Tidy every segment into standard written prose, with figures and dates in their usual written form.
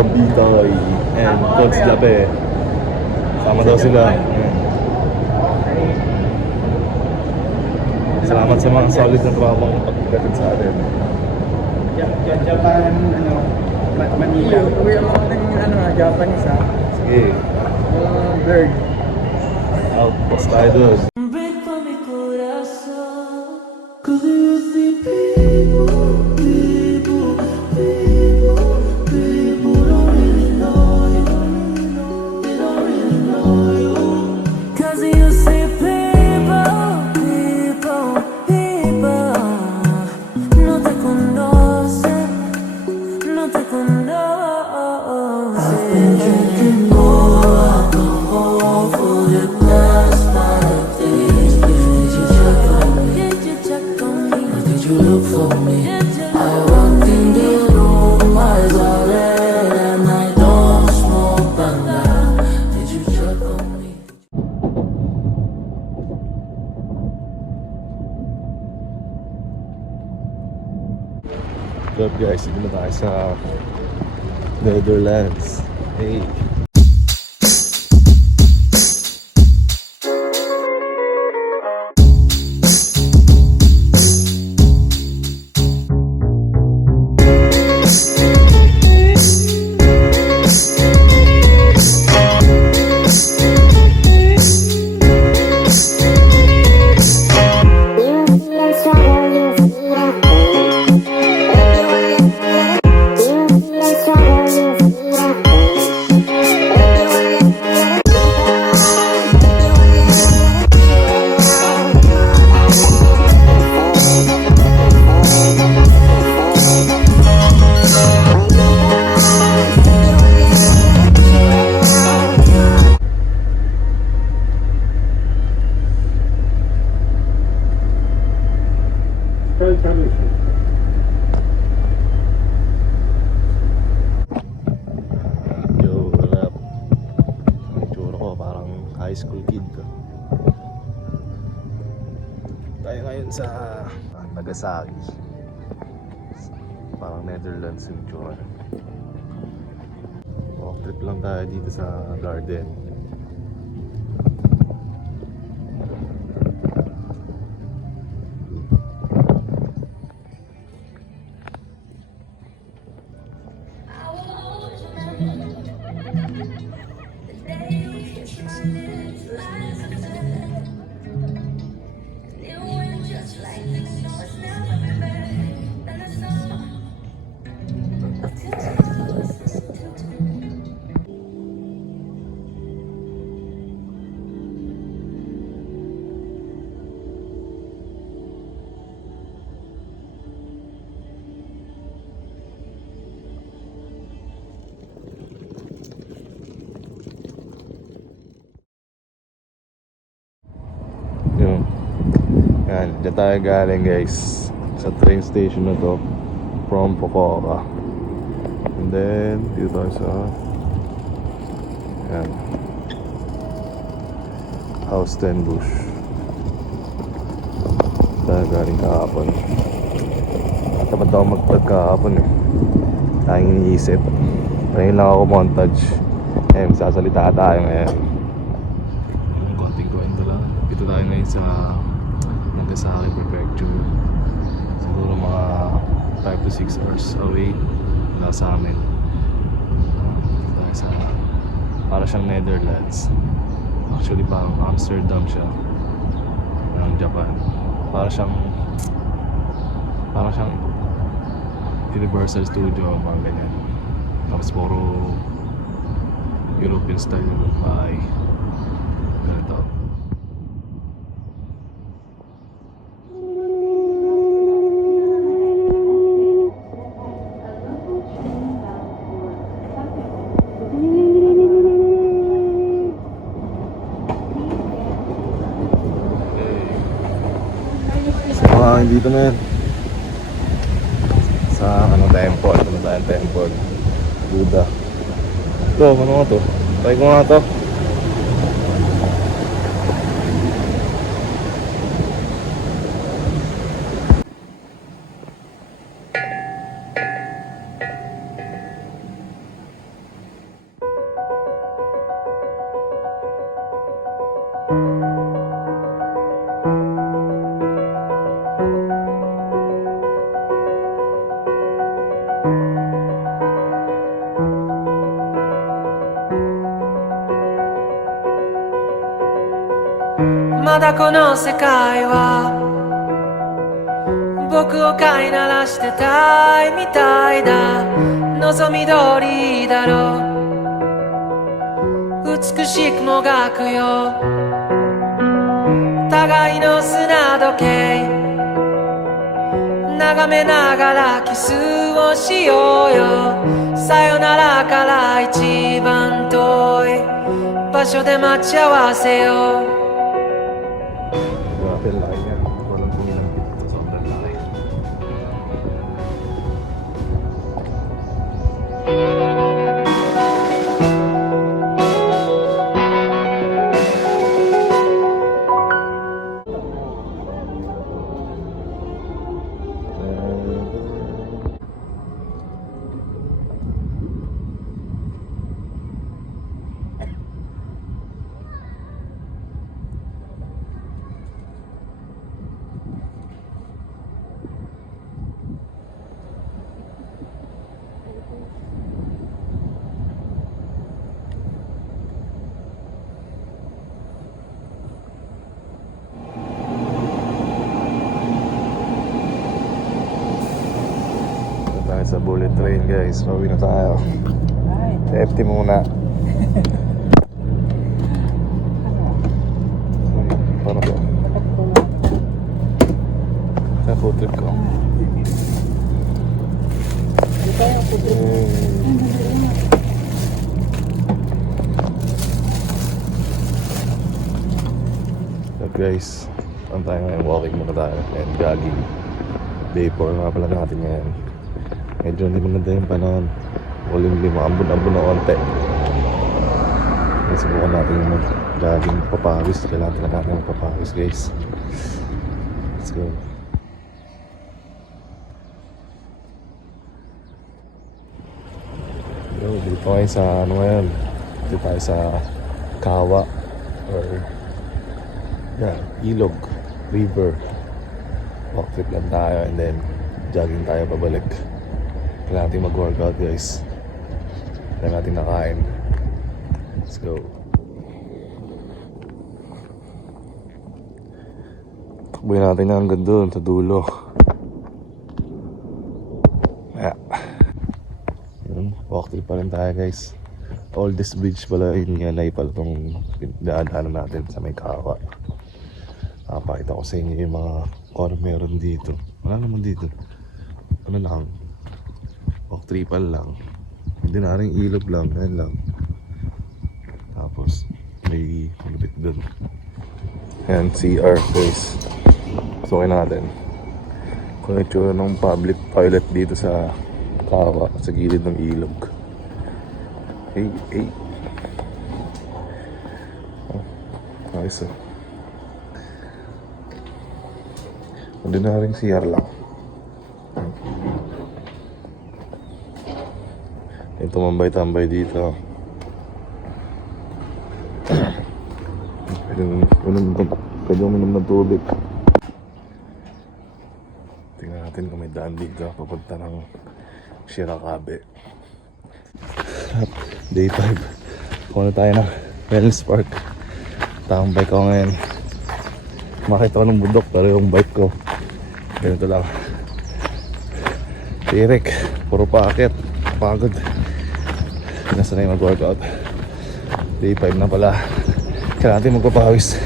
Rob Bitoy and Coach Lape. Sama daw sila. Ayan. Salamat sa mga solid na tropang pagkakatid sa atin. Japan, Manila. Uwi ako ng Japanese ha. Sige, Bird. outpost tayo doon. What's up guys, dito na tayo sa Netherlands. Hey! Yo, what up? Ang itsura ko, parang high school kid ko. Tayo ngayon sa Nagasaki. Parang Netherlands yung itsura. Walk trip lang tayo dito sa garden. Yun. Yan, dyan tayo galing guys sa train station na to from Fukuoka. And then dito tayo sa yan, Haus ten Busch. Tayo galing kahapon. Tamad ako mag-vlog kahapon eh. Tayong iniisip. Ngayon lang ako montage. Eh, sasalita tayo ngayon. Konting kwento lang. Dito tayo ngayon sa Nagasaki Prefecture. Siguro mga 5 to 6 hours away mula sa amin. Dito tayo sa para siyang Netherlands. Actually parang Amsterdam siya ng Japan. Para siyang Universal Studio, mga ganyan. Tapos puro European style yung bahay. Ganito. Dito na yan sa temple, temple Buddha. Ito, ano nga to? Try ko nga to. だこの世界は僕を飼いならしてたいみたいだ望み通りだろう美しくもがくよ互いの砂時計眺めながらキスをしようよさよならから一番遠い場所で待ち合わせよう Grabe laki yan. Walang puminangkit. Sobrang laki. Tayo sa bullet train guys, pauwi na tayo. FT muna. Paano ba? Sa food trip ko. So guys, saan tayo ngayon? Walking muna tayo and jogging. Day 4 nga pala natin ngayon. Medyo hindi maganda yung panahon. Ulim-lima, ambon-ambon na konti. Subukan natin yung mag-jogging papawis. Kailangan talaga natin magpapawis guys. Let's go. Yo, dito tayo sa ano ngayon. Dito tayo sa Kawa or Ilog River. Walk trip lang tayo and then jogging tayo pabalik. Kailangan natin mag-workout guys. Kailangan natin nakain. Let's go. Takbuhin natin na hanggang doon sa dulo. Yun, walk trip pa rin tayo guys. Oldest bridge pala yun nga na pala itong daan-daanan natin sa may Kawa. Pakita ko sa inyo yung mga car meron dito. Wala naman dito. Ano lang, walk tripal lang. Hindi na rin ilog lang, yan lang. Tapos may malupit dun. Ayan, CR guys. Sukin natin kung itsura ng public toilet dito sa Kawa, sa gilid ng ilog. Hey, hey. Nice oh. Ordinaryong CR lang. Yung tumambay-tambay dito. Pwede uminom ng tubig. Tingnan natin kung may daan dito papunta ng Shirakabe. Day 5. Kuha na tayo ng wellness park. Tamang bike ko ngayon. Makita ko ng bundok pero yung bike ko ganito lang. Tirik. Puro paakit. Pagod. Nasa na yung mag-workout. Day 5 na pala. Kailangan natin magpapawis.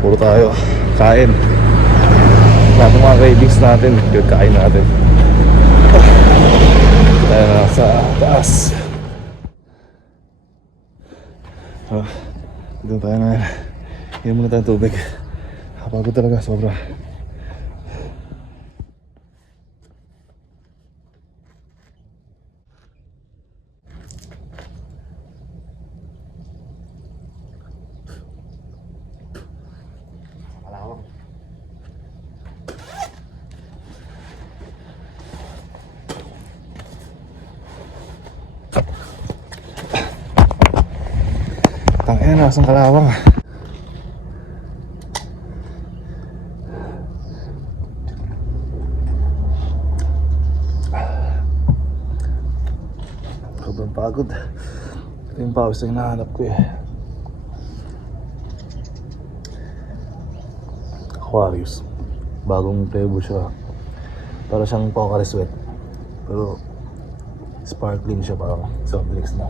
Puro tayo kain. Lahat ng mga cravings natin kain natin. Tayo na sa taas. Dito tayo na. Inom muna tayong tubig. Pagod talaga sobra. Tangina, nasang Kalawang. Sobrang pagod. Ito yung pawis na hinahanap ko eh. Aquarius. Bagong flavor siya. Para siyang Pocari Sweat. Pero sparkling siya, parang soft drinks na.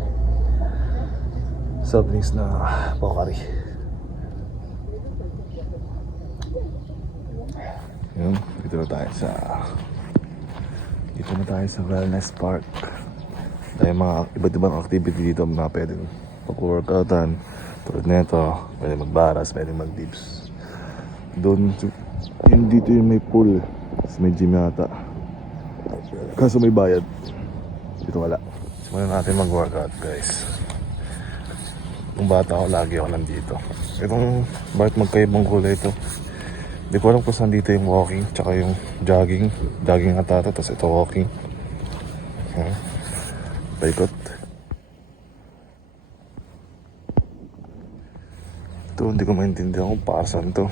Soft drinks na Pocari. Yun, dito na tayo sa wellness park. Tayo mga iba't ibang activity dito na pwedeng pag-workoutan. Tulad nito, pwede magbaras, pwede mag-dips. Doon, yun dito yung may pool. Tapos may gym yata. Kaso may bayad. Dito wala. Simulan natin mag-workout, guys. Nung bata ako, lagi ako nandito. Itong, bakit magkaibang kulay ito? Hindi ko alam kung saan dito yung walking, tsaka yung jogging. Jogging at ata, tapos ito walking. Paikot. Ito, hindi ko maintindihan kung para saan to.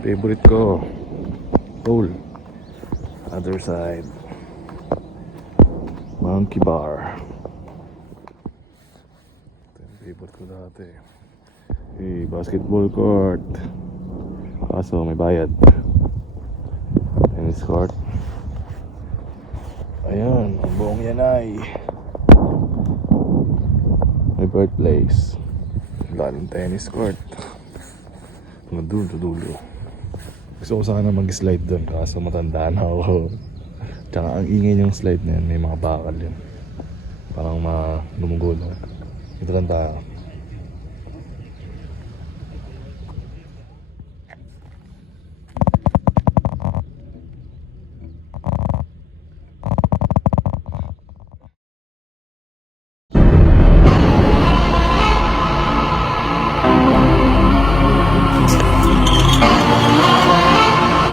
Favorite ko, pole. Other side, monkey bar. Ito yung favorite ko dati. Basketball court. Kaso may bayad. Tennis court. Ayan, ang buong Yanay. May birthplace. Lalim tennis court. Hanggang doon sa dulo. Gusto ko sana mag-slide doon, kaso matanda na ako. Tsaka ang ingay yung slide na yan, may mga bakal yun. Parang lumugod. Ito lang tayo.